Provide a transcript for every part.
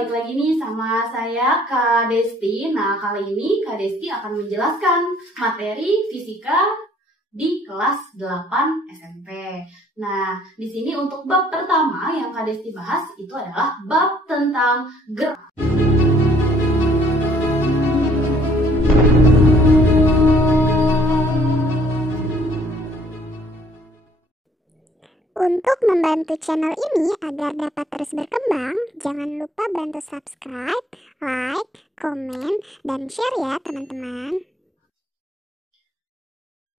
balik lagi nih sama saya Kak Desti. Nah, kali ini Kak Desti akan menjelaskan materi fisika di kelas 8 SMP. Nah, di sini untuk bab pertama yang Kak Desti bahas itu adalah bab tentang gerak. Untuk membantu channel ini agar dapat terus berkembang, jangan lupa bantu subscribe, like, komen, dan share ya teman-teman.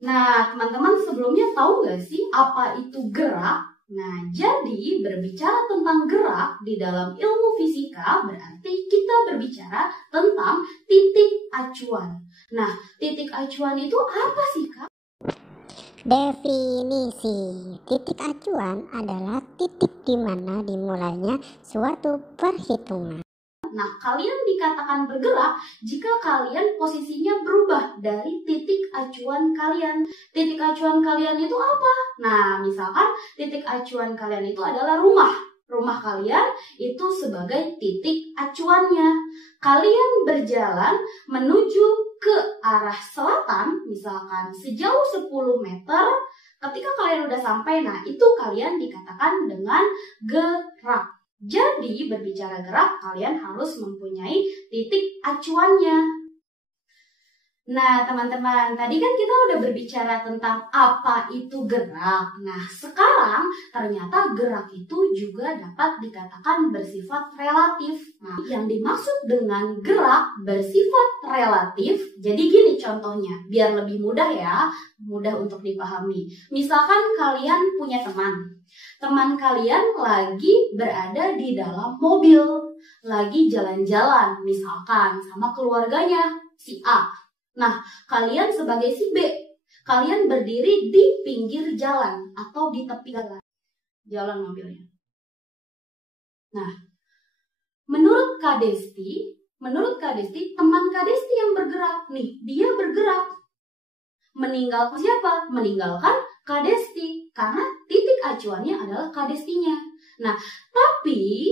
Nah, teman-teman sebelumnya tahu nggak sih apa itu gerak? Nah, jadi berbicara tentang gerak di dalam ilmu fisika berarti kita berbicara tentang titik acuan. Nah, titik acuan itu apa sih, Kak? Definisi titik acuan adalah titik di mana dimulainya suatu perhitungan. Nah, kalian dikatakan bergerak jika kalian posisinya berubah dari titik acuan kalian. Titik acuan kalian itu apa? Nah, misalkan titik acuan kalian itu adalah rumah. Rumah kalian itu sebagai titik acuannya. Kalian berjalan menuju ke arah selatan, misalkan sejauh 10 meter. Ketika kalian udah sampai, nah itu kalian dikatakan dengan gerak. Jadi berbicara gerak, kalian harus mempunyai titik acuannya. Nah teman-teman, tadi kan kita udah berbicara tentang apa itu gerak. Nah sekarang ternyata gerak itu juga dapat dikatakan bersifat relatif. Nah yang dimaksud dengan gerak bersifat relatif, jadi gini contohnya, biar lebih mudah ya, mudah untuk dipahami. Misalkan kalian punya teman. Teman kalian lagi berada di dalam mobil, lagi jalan-jalan, misalkan sama keluarganya, si A. Nah, kalian sebagai si B, kalian berdiri di pinggir jalan atau di tepi jalan mobilnya. Nah, menurut Kak Desti, teman Kak Desti yang bergerak nih, dia bergerak. Meninggalkan siapa? Meninggalkan Kak Desti, karena titik acuannya adalah Kak Destinya. Nah, tapi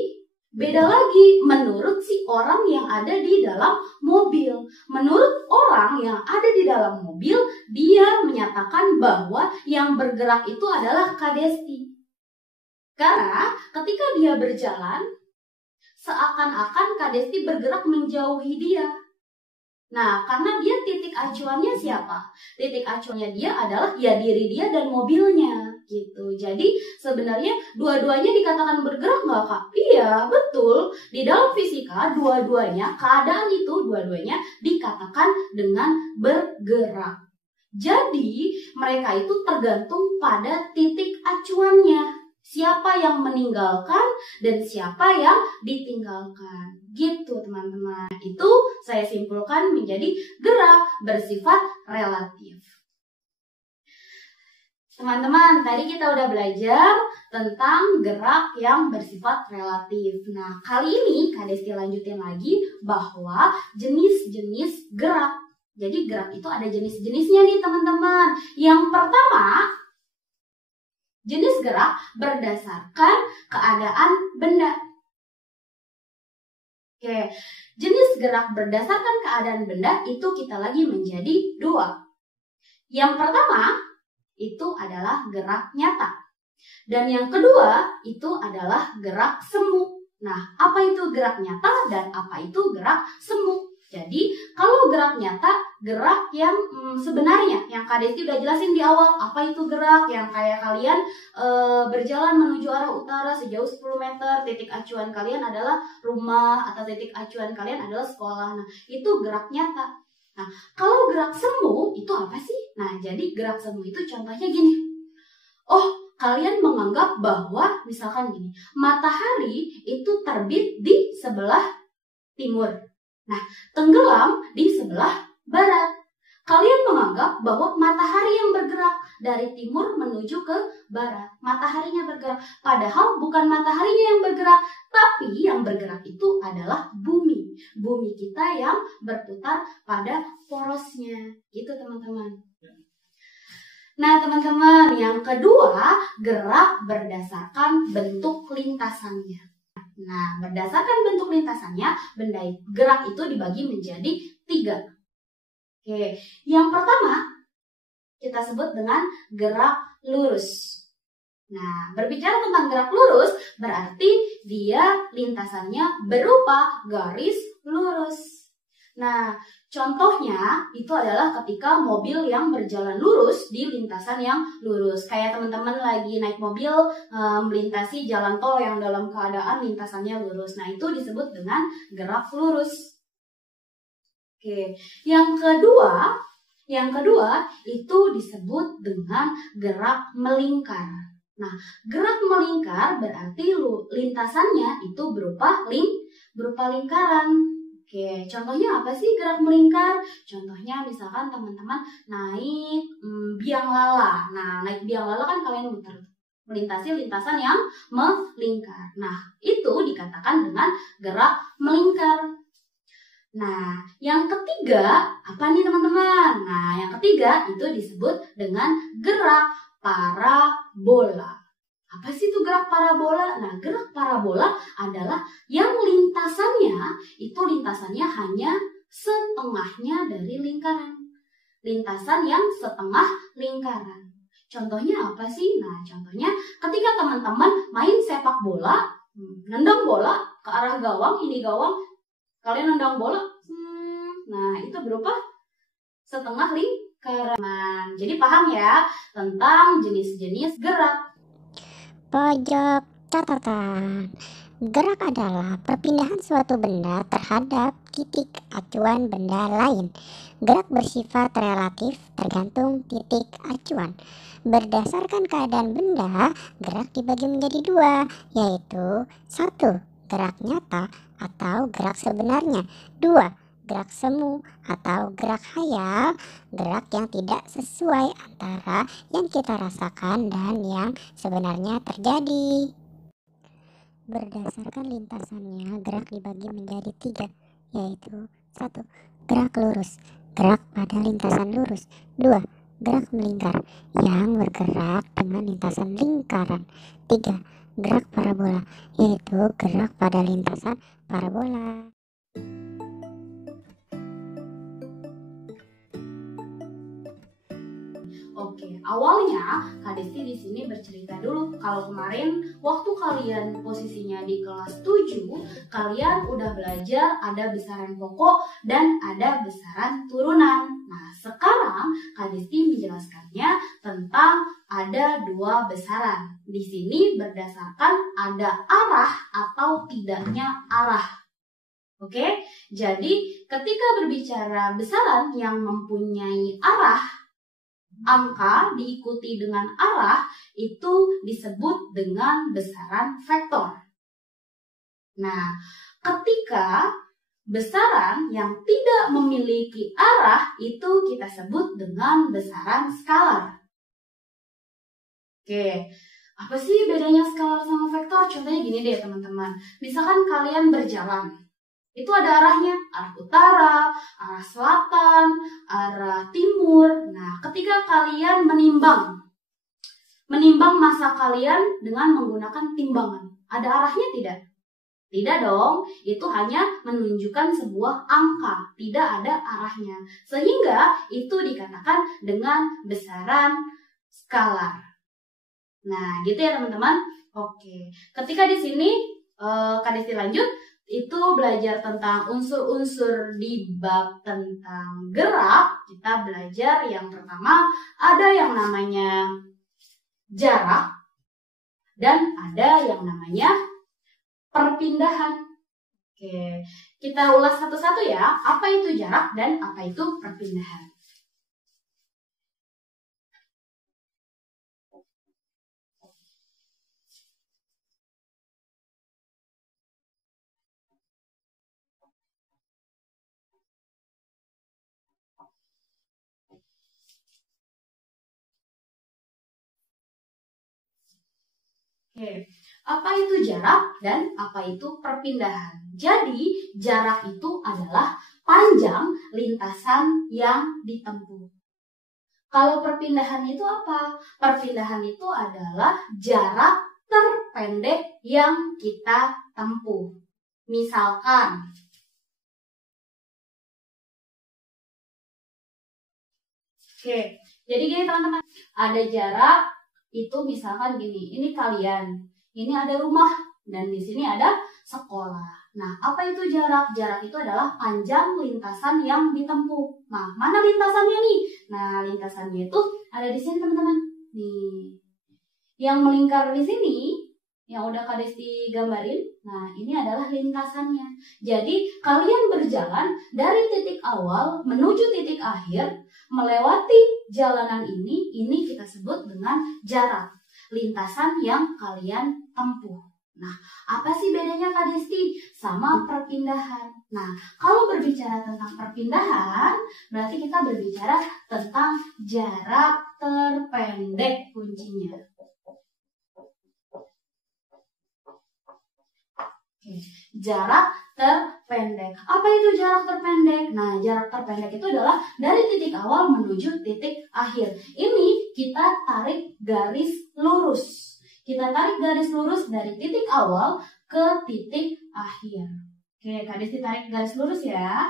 beda lagi menurut si orang yang ada di dalam mobil. Menurut orang yang ada di dalam mobil, dia menyatakan bahwa yang bergerak itu adalah Kak Desti. Karena ketika dia berjalan, seakan-akan Kak Desti bergerak menjauhi dia. Nah, karena dia titik acuannya siapa? Titik acuannya dia adalah ya diri dia dan mobilnya gitu. Jadi sebenarnya dua-duanya dikatakan bergerak nggak Kak? Iya, betul. Di dalam fisika dua-duanya, keadaan itu dua-duanya dikatakan dengan bergerak. Jadi mereka itu tergantung pada titik acuannya. Siapa yang meninggalkan dan siapa yang ditinggalkan. Gitu teman-teman. Itu saya simpulkan menjadi gerak bersifat relatif. Teman-teman, tadi kita udah belajar tentang gerak yang bersifat relatif. Nah, kali ini Kak Desti lanjutin lagi bahwa jenis-jenis gerak. Jadi gerak itu ada jenis-jenisnya nih teman-teman. Yang pertama, jenis gerak berdasarkan keadaan benda. Oke, jenis gerak berdasarkan keadaan benda itu kita lagi menjadi dua. Yang pertama itu adalah gerak nyata. Dan yang kedua itu adalah gerak semu. Nah, apa itu gerak nyata dan apa itu gerak semu? Jadi, kalau gerak nyata, gerak yang sebenarnya, yang Kak Desti udah jelasin di awal, apa itu gerak yang kayak kalian berjalan menuju arah utara sejauh 10 meter, titik acuan kalian adalah rumah, atau titik acuan kalian adalah sekolah. Nah, itu gerak nyata. Nah, kalau gerak semu, itu apa sih? Nah, jadi gerak semu itu contohnya gini. Oh, kalian menganggap bahwa, misalkan gini, matahari itu terbit di sebelah timur. Nah, tenggelam di sebelah barat. Kalian menganggap bahwa matahari yang bergerak dari timur menuju ke barat. Mataharinya bergerak. Padahal bukan mataharinya yang bergerak, tapi yang bergerak itu adalah bumi. Bumi kita yang berputar pada porosnya. Gitu teman-teman. Nah teman-teman, yang kedua, gerak berdasarkan bentuk lintasannya. Nah, berdasarkan bentuk lintasannya, benda gerak itu dibagi menjadi 3. Oke, yang pertama kita sebut dengan gerak lurus. Nah, berbicara tentang gerak lurus, berarti dia lintasannya berupa garis lurus. Nah, contohnya itu adalah ketika mobil yang berjalan lurus di lintasan yang lurus. Kayak teman-teman lagi naik mobil melintasi jalan tol yang dalam keadaan lintasannya lurus. Nah, itu disebut dengan gerak lurus. Oke, yang kedua itu disebut dengan gerak melingkar. Nah, gerak melingkar berarti lintasannya itu berupa lingkaran. Oke, contohnya apa sih gerak melingkar? Contohnya misalkan teman-teman naik biang lala. Nah, naik biang lala kan kalian melintasi lintasan yang melingkar. Nah, itu dikatakan dengan gerak melingkar. Nah, yang ketiga apa nih teman-teman? Nah, yang ketiga itu disebut dengan gerak parabola. Apa sih itu gerak parabola? Nah, gerak parabola adalah yang lintasannya hanya setengahnya dari lingkaran. Lintasan yang setengah lingkaran. Contohnya apa sih? Nah, contohnya ketika teman-teman main sepak bola, nendang bola ke arah gawang, ini gawang, kalian nendang bola, nah itu berupa setengah lingkaran. Jadi paham ya tentang jenis-jenis gerak. Pojok catatan. Gerak adalah perpindahan suatu benda terhadap titik acuan benda lain. Gerak bersifat relatif tergantung titik acuan. Berdasarkan keadaan benda, gerak dibagi menjadi 2, yaitu 1. Gerak nyata atau gerak sebenarnya. 2. Gerak semu atau gerak khayal, gerak yang tidak sesuai antara yang kita rasakan dan yang sebenarnya terjadi. Berdasarkan lintasannya, gerak dibagi menjadi 3, yaitu 1. Gerak lurus, gerak pada lintasan lurus. 2. Gerak melingkar, yang bergerak dengan lintasan lingkaran. 3. Gerak parabola, yaitu gerak pada lintasan parabola. Oke, awalnya Kak Desti di sini bercerita dulu kalau kemarin waktu kalian posisinya di kelas 7, kalian udah belajar ada besaran pokok dan ada besaran turunan. Nah, sekarang Kak Desti menjelaskannya tentang ada 2 besaran. Di sini berdasarkan ada arah atau tidaknya arah. Oke, jadi ketika berbicara besaran yang mempunyai arah, angka diikuti dengan arah itu disebut dengan besaran vektor. Nah, ketika besaran yang tidak memiliki arah itu kita sebut dengan besaran skalar. Oke, apa sih bedanya skalar sama vektor? Contohnya gini deh teman-teman. Misalkan kalian berjalan, itu ada arahnya, arah utara, arah selatan, arah timur. Nah, ketika kalian menimbang massa kalian dengan menggunakan timbangan, ada arahnya tidak? Tidak dong, itu hanya menunjukkan sebuah angka, tidak ada arahnya. Sehingga itu dikatakan dengan besaran skalar. Nah, gitu ya teman-teman. Oke, ketika di sini Kak Desti lanjut, itu belajar tentang unsur-unsur di bab tentang gerak. Kita belajar yang pertama ada yang namanya jarak dan ada yang namanya perpindahan. Oke, kita ulas satu-satu ya. Apa itu jarak dan apa itu perpindahan? Oke, apa itu jarak dan apa itu perpindahan? Jadi, jarak itu adalah panjang lintasan yang ditempuh. Kalau perpindahan itu apa? Perpindahan itu adalah jarak terpendek yang kita tempuh. Misalkan, oke, jadi gini teman-teman, ada jarak itu misalkan gini, ini kalian, ini ada rumah, dan di sini ada sekolah. Nah, apa itu jarak? Jarak itu adalah panjang lintasan yang ditempuh. Nah, mana lintasannya nih? Nah, lintasannya itu ada di sini teman-teman. Nih, yang melingkar di sini, yang udah Kak Desti gambarin, nah ini adalah lintasannya. Jadi, kalian berjalan dari titik awal menuju titik akhir, melewati jalanan ini kita sebut dengan jarak. Lintasan yang kalian tempuh. Nah, apa sih bedanya Kak Desti sama perpindahan? Nah, kalau berbicara tentang perpindahan, berarti kita berbicara tentang jarak terpendek kuncinya. Oke, jarak terpendek. Apa itu jarak terpendek? Nah, jarak terpendek itu adalah dari titik awal menuju titik akhir. Ini kita tarik garis lurus. Kita tarik garis lurus dari titik awal ke titik akhir. Oke, Kak Desti tarik garis lurus ya.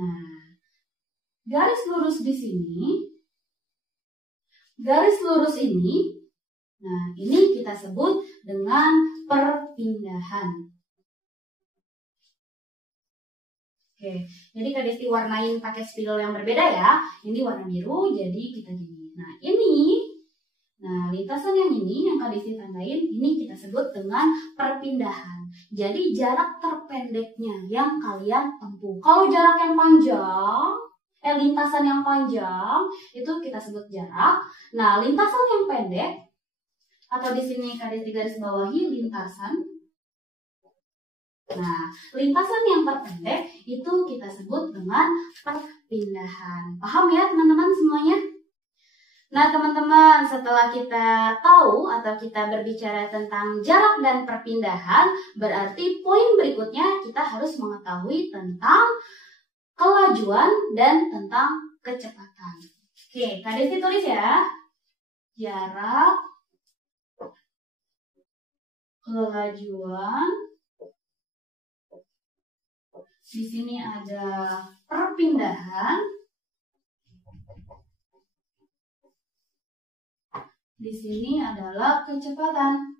Nah, garis lurus di sini, garis lurus ini, nah ini kita sebut dengan perpindahan. Oke, jadi Kak Desti warnain pakai spidol yang berbeda ya. Ini warna biru, jadi kita gini. Nah, ini. Nah, lintasan yang ini, yang Kak Desti tandain, ini kita sebut dengan perpindahan. Jadi, jarak terpendeknya yang kalian tempuh. Kalau jarak yang panjang, lintasan yang panjang, itu kita sebut jarak. Nah, lintasan yang pendek, atau di sini Kak Desti garis bawahi lintasan. Nah, lintasan yang terpendek, itu kita sebut dengan perpindahan. Paham ya teman-teman semuanya? Nah teman-teman, setelah kita tahu atau kita berbicara tentang jarak dan perpindahan, berarti poin berikutnya kita harus mengetahui tentang kelajuan dan tentang kecepatan. Oke, Kak Desti tulis ya. Jarak, kelajuan, di sini ada perpindahan, di sini adalah kecepatan.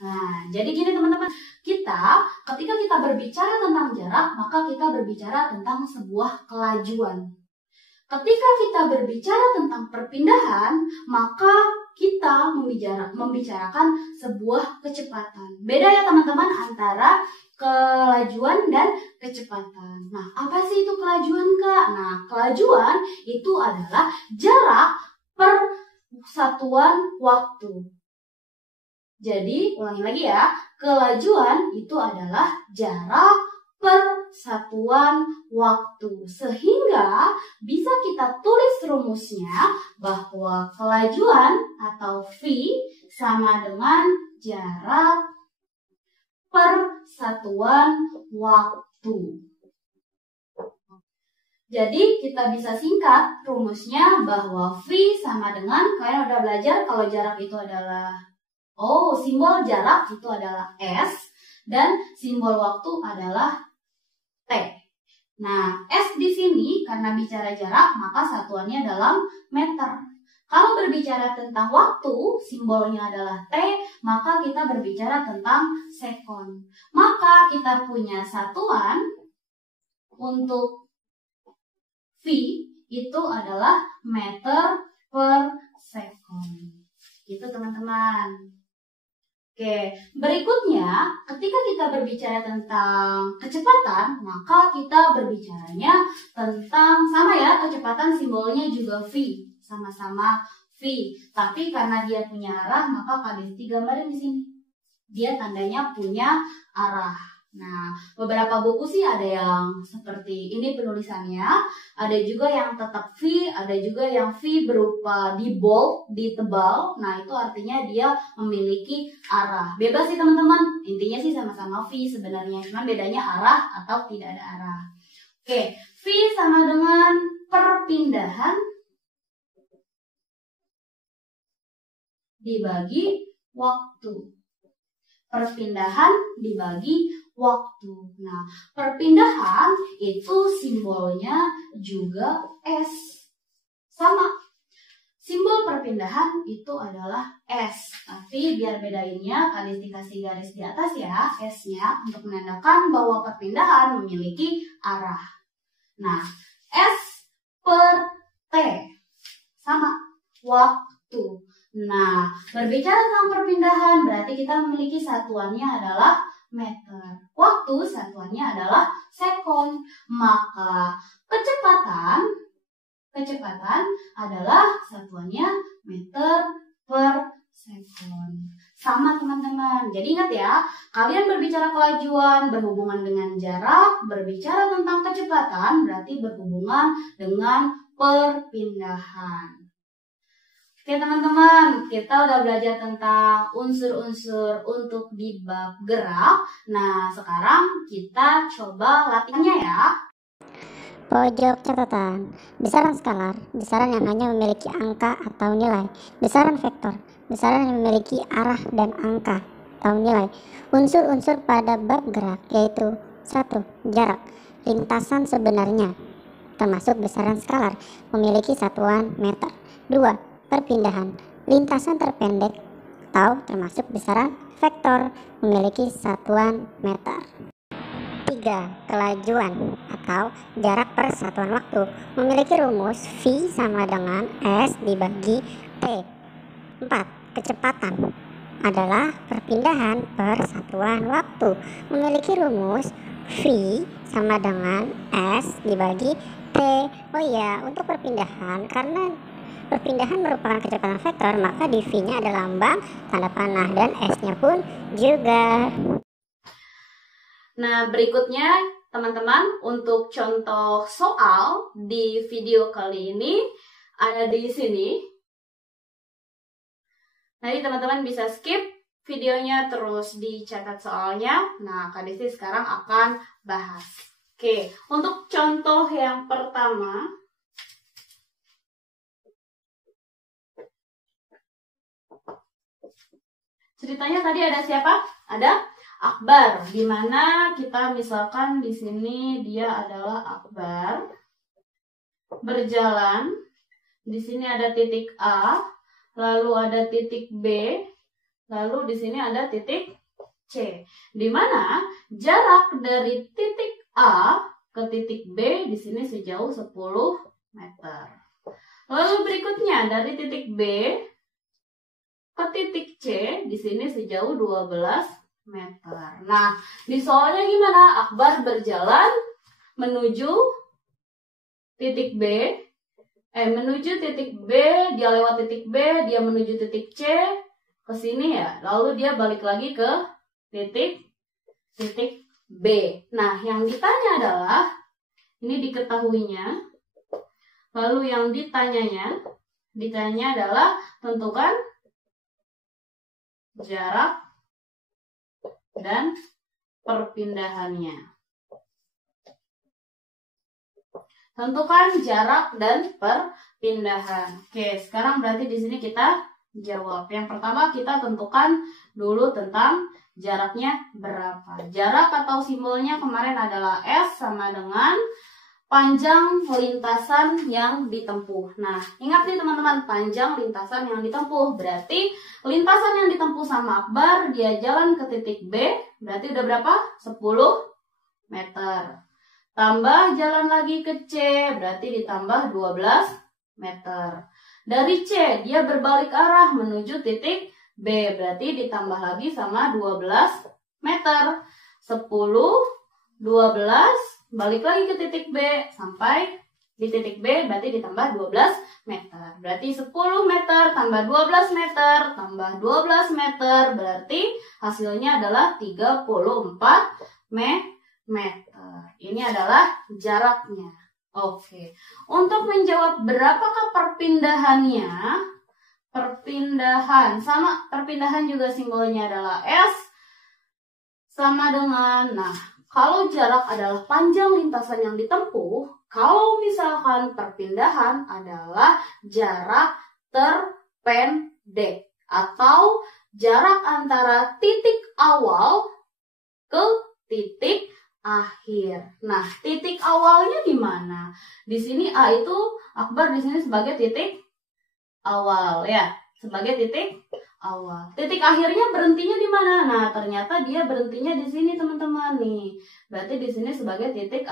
Nah, jadi gini teman-teman, ketika kita berbicara tentang jarak, maka kita berbicara tentang sebuah kelajuan. Ketika kita berbicara tentang perpindahan, maka kita membicarakan sebuah kecepatan. Beda ya teman-teman antara kelajuan dan kecepatan. Nah, apa sih itu kelajuan, Kak? Nah, kelajuan itu adalah jarak per satuan waktu. Jadi, ulangi lagi ya. Kelajuan itu adalah jarak per satuan waktu. Sehingga bisa kita tulis rumusnya bahwa kelajuan atau V sama dengan jarak per satuan waktu. Jadi kita bisa singkat rumusnya bahwa V sama dengan, kalian udah belajar kalau jarak itu adalah, simbol jarak itu adalah S dan simbol waktu adalah T. Nah, S di sini karena bicara jarak maka satuannya dalam meter. Kalau berbicara tentang waktu, simbolnya adalah T, maka kita berbicara tentang sekon. Maka kita punya satuan untuk V itu adalah meter per sekon. Gitu teman-teman. Oke, berikutnya ketika kita berbicara tentang kecepatan, maka kita berbicaranya tentang, sama ya, kecepatan simbolnya juga V. Sama-sama V, tapi karena dia punya arah, maka Kak Desti gambarin di sini. Dia tandanya punya arah. Nah, beberapa buku sih ada yang seperti ini penulisannya, ada juga yang tetap V, ada juga yang V berupa di bold, ditebal. Nah, itu artinya dia memiliki arah. Bebas sih teman-teman, intinya sih sama-sama V sebenarnya, cuma bedanya arah atau tidak ada arah. Oke, V sama dengan perpindahan. dibagi waktu. Perpindahan dibagi waktu. Nah, perpindahan itu simbolnya juga S. Sama. Simbol perpindahan itu adalah S. Tapi biar bedainnya, kalian dikasih garis di atas ya, S-nya, untuk menandakan bahwa perpindahan memiliki arah. Nah, S per T. Sama. Waktu. Nah, berbicara tentang perpindahan, berarti kita memiliki satuannya adalah meter. Waktu satuannya adalah sekon. Maka kecepatan adalah satuannya meter per sekon. Sama teman-teman. Jadi ingat ya, kalian berbicara kelajuan berhubungan dengan jarak, berbicara tentang kecepatan berarti berhubungan dengan perpindahan. Oke teman-teman, kita udah belajar tentang unsur-unsur untuk di bab gerak. Nah, sekarang kita coba latihannya ya. Pojok catatan, besaran skalar, besaran yang hanya memiliki angka atau nilai, besaran vektor, besaran yang memiliki arah dan angka atau nilai. Unsur-unsur pada bab gerak yaitu 1. Jarak, lintasan sebenarnya, termasuk besaran skalar, memiliki satuan meter. 2. Perpindahan, lintasan terpendek atau termasuk besaran vektor, memiliki satuan meter. 3. Kelajuan atau jarak per satuan waktu, memiliki rumus V sama dengan S dibagi T. 4. Kecepatan adalah perpindahan per satuan waktu, memiliki rumus V sama dengan S dibagi T. Oh iya, untuk perpindahan, karena perpindahan merupakan kecepatan vektor, maka di V-nya ada lambang tanda panah dan S-nya pun juga. Nah, berikutnya teman-teman, untuk contoh soal di video kali ini ada di sini. Nanti teman-teman bisa skip videonya terus dicatat soalnya. Nah, Kak Desi sekarang akan bahas. Oke, untuk contoh yang pertama, ceritanya tadi ada siapa? Ada Akbar, di mana kita misalkan di sini dia adalah Akbar berjalan. Di sini ada titik A, lalu ada titik B, lalu di sini ada titik C. Di mana jarak dari titik A ke titik B di sini sejauh 10 meter. Lalu berikutnya dari titik B ke titik C di sini sejauh 12 meter. Nah, di soalnya gimana? Akbar berjalan menuju titik B, menuju titik B, dia lewat titik B, dia menuju titik C, ke sini ya. Lalu dia balik lagi ke titik B. Nah, yang ditanya adalah, ini diketahuinya, lalu yang ditanya adalah tentukan jarak dan perpindahannya. Tentukan jarak dan perpindahan. Oke, sekarang berarti di sini kita jawab. Yang pertama kita tentukan dulu tentang jaraknya berapa. Jarak atau simbolnya kemarin adalah S sama dengan panjang lintasan yang ditempuh. Nah, ingat nih teman-teman, panjang lintasan yang ditempuh. Berarti lintasan yang ditempuh sama Akbar, dia jalan ke titik B, berarti udah berapa? 10 meter. Tambah jalan lagi ke C, berarti ditambah 12 meter. Dari C, dia berbalik arah menuju titik B, berarti ditambah lagi sama 12 meter. 10, 12, balik lagi ke titik B, sampai di titik B berarti ditambah 12 meter. Berarti 10 meter tambah 12 meter tambah 12 meter berarti hasilnya adalah 34 meter. Ini adalah jaraknya. Oke. Untuk menjawab berapakah perpindahannya? Perpindahan sama, perpindahan juga simbolnya adalah S sama dengan, nah, kalau jarak adalah panjang lintasan yang ditempuh, kalau misalkan perpindahan adalah jarak terpendek. atau jarak antara titik awal ke titik akhir. Nah, titik awalnya di mana? Di sini A itu Akbar di sini sebagai titik awal ya, sebagai titik awal. Titik akhirnya berhentinya di mana? Nah, ternyata dia berhentinya di sini teman-teman nih. Berarti di sini sebagai titik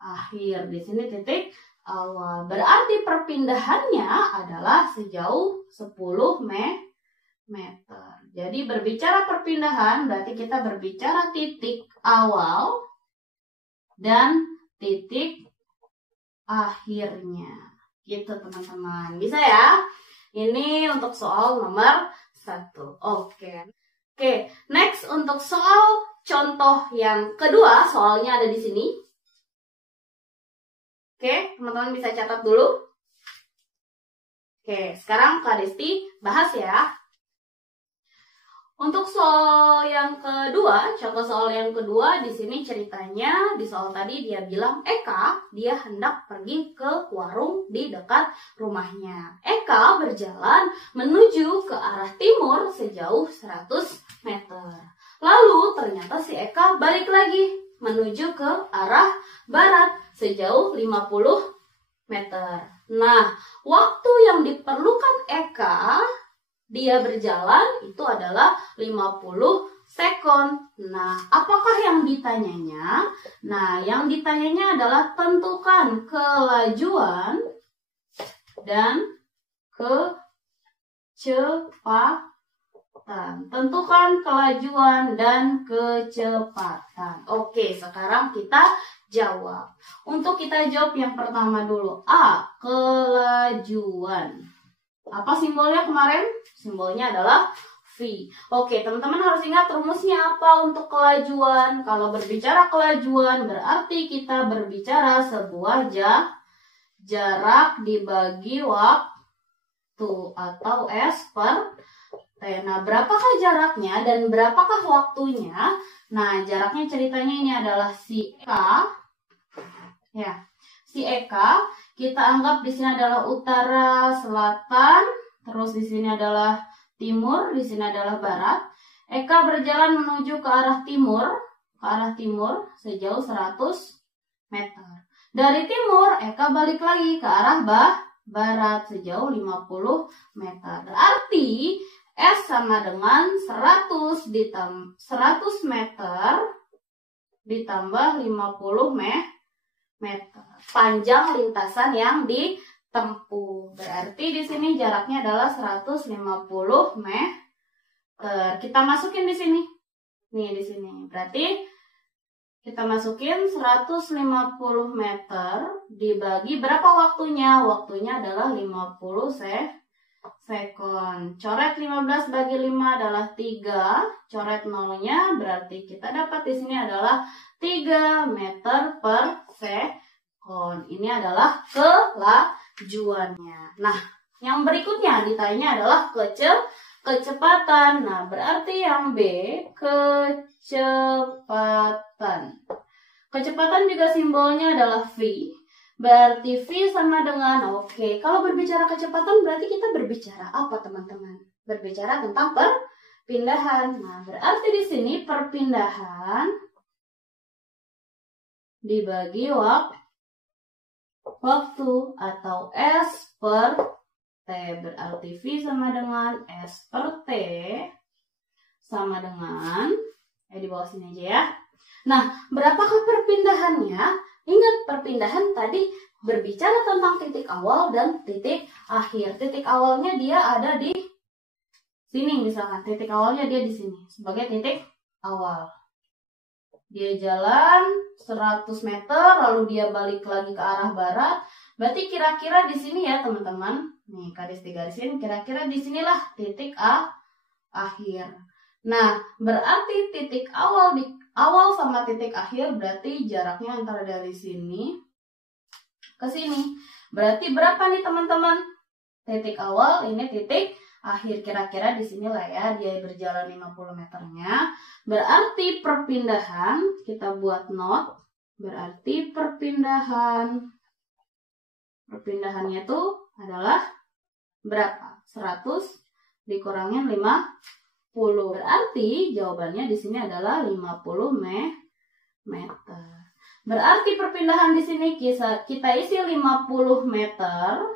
akhir, di sini titik awal. Berarti perpindahannya adalah sejauh 10 meter. Jadi berbicara perpindahan berarti kita berbicara titik awal dan titik akhirnya. Gitu teman-teman. Bisa ya? Ini untuk soal nomor 1. Oke, next untuk soal contoh yang kedua, soalnya ada di sini. Oke, teman-teman bisa catat dulu. Oke, sekarang Kak Desti bahas ya. Untuk soal yang kedua, contoh soal yang kedua di sini ceritanya di soal tadi dia bilang Eka dia hendak pergi ke warung di dekat rumahnya. Eka berjalan menuju ke arah timur sejauh 100 meter. Lalu ternyata si Eka balik lagi menuju ke arah barat sejauh 50 meter. Nah, waktu yang diperlukan Eka dia berjalan itu adalah 50 sekon. Nah, apakah yang ditanyanya? Nah, yang ditanyanya adalah tentukan kelajuan dan kecepatan. Tentukan kelajuan dan kecepatan. Oke, sekarang kita jawab. Untuk kita jawab yang pertama dulu. A, kelajuan. Apa simbolnya kemarin? Simbolnya adalah V. Oke, teman-teman harus ingat rumusnya apa untuk kelajuan. Kalau berbicara kelajuan berarti kita berbicara sebuah jarak dibagi waktu atau S per T. Nah, berapakah jaraknya dan berapakah waktunya? Nah, jaraknya ceritanya ini adalah si Eka. Ya, si Eka kita anggap di sini adalah utara, selatan, terus di sini adalah timur, di sini adalah barat. Eka berjalan menuju ke arah timur sejauh 100 meter. Dari timur, Eka balik lagi ke arah barat sejauh 50 meter. Berarti S sama dengan 100 meter ditambah 50 meter. Panjang lintasan yang ditempuh. Berarti di sini jaraknya adalah 150 meter. Kita masukin di sini. Nih di sini. Berarti kita masukin 150 meter dibagi berapa waktunya? Waktunya adalah 50 sekon. Coret 15 bagi 5 adalah 3. Coret nolnya berarti kita dapat di sini adalah 3 meter per sekon. Ini adalah kelajuannya. Nah, yang berikutnya ditanya adalah kecepatan. Nah, berarti yang B, kecepatan. Kecepatan juga simbolnya adalah V. Berarti V sama dengan, kalau berbicara kecepatan berarti kita berbicara apa teman-teman? Berbicara tentang perpindahan. Nah, berarti di sini perpindahan dibagi waktu atau S per T. Berarti V sama dengan S per T sama dengan, di bawah sini aja ya. Nah, berapakah perpindahannya? Ingat, perpindahan tadi berbicara tentang titik awal dan titik akhir. Titik awalnya dia ada di sini misalkan. Titik awalnya dia di sini sebagai titik awal. Dia jalan 100 meter lalu dia balik lagi ke arah barat. Berarti kira-kira di sini ya teman-teman. Nih, garis-garisin kira-kira di sinilah titik akhir. Nah, berarti titik awal sama titik akhir berarti jaraknya antara dari sini ke sini. Berarti berapa nih teman-teman? Titik awal, ini titik akhir. Kira-kira di sinilah ya dia berjalan 50 meternya. Berarti perpindahan, kita buat not. Berarti perpindahannya itu adalah berapa? 150 dikurangin 50. Berarti jawabannya di sini adalah 50 meter. Berarti perpindahan di sini kita isi 50 meter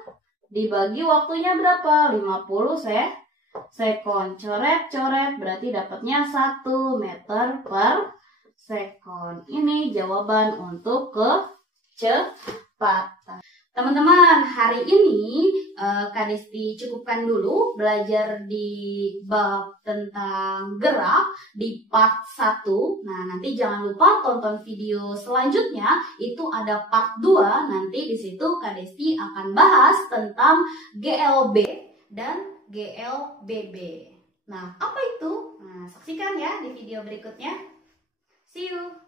dibagi waktunya berapa? 50 sekon. Coret-coret berarti dapatnya 1 meter per sekon. Ini jawaban untuk kecepatan. Teman-teman, hari ini Kak Desti cukupkan dulu belajar di bab tentang gerak di part 1. Nah, nanti jangan lupa tonton video selanjutnya, itu ada part 2. Nanti di situ Kak Desti akan bahas tentang GLB dan GLBB. Nah, apa itu? Nah, saksikan ya di video berikutnya. See you!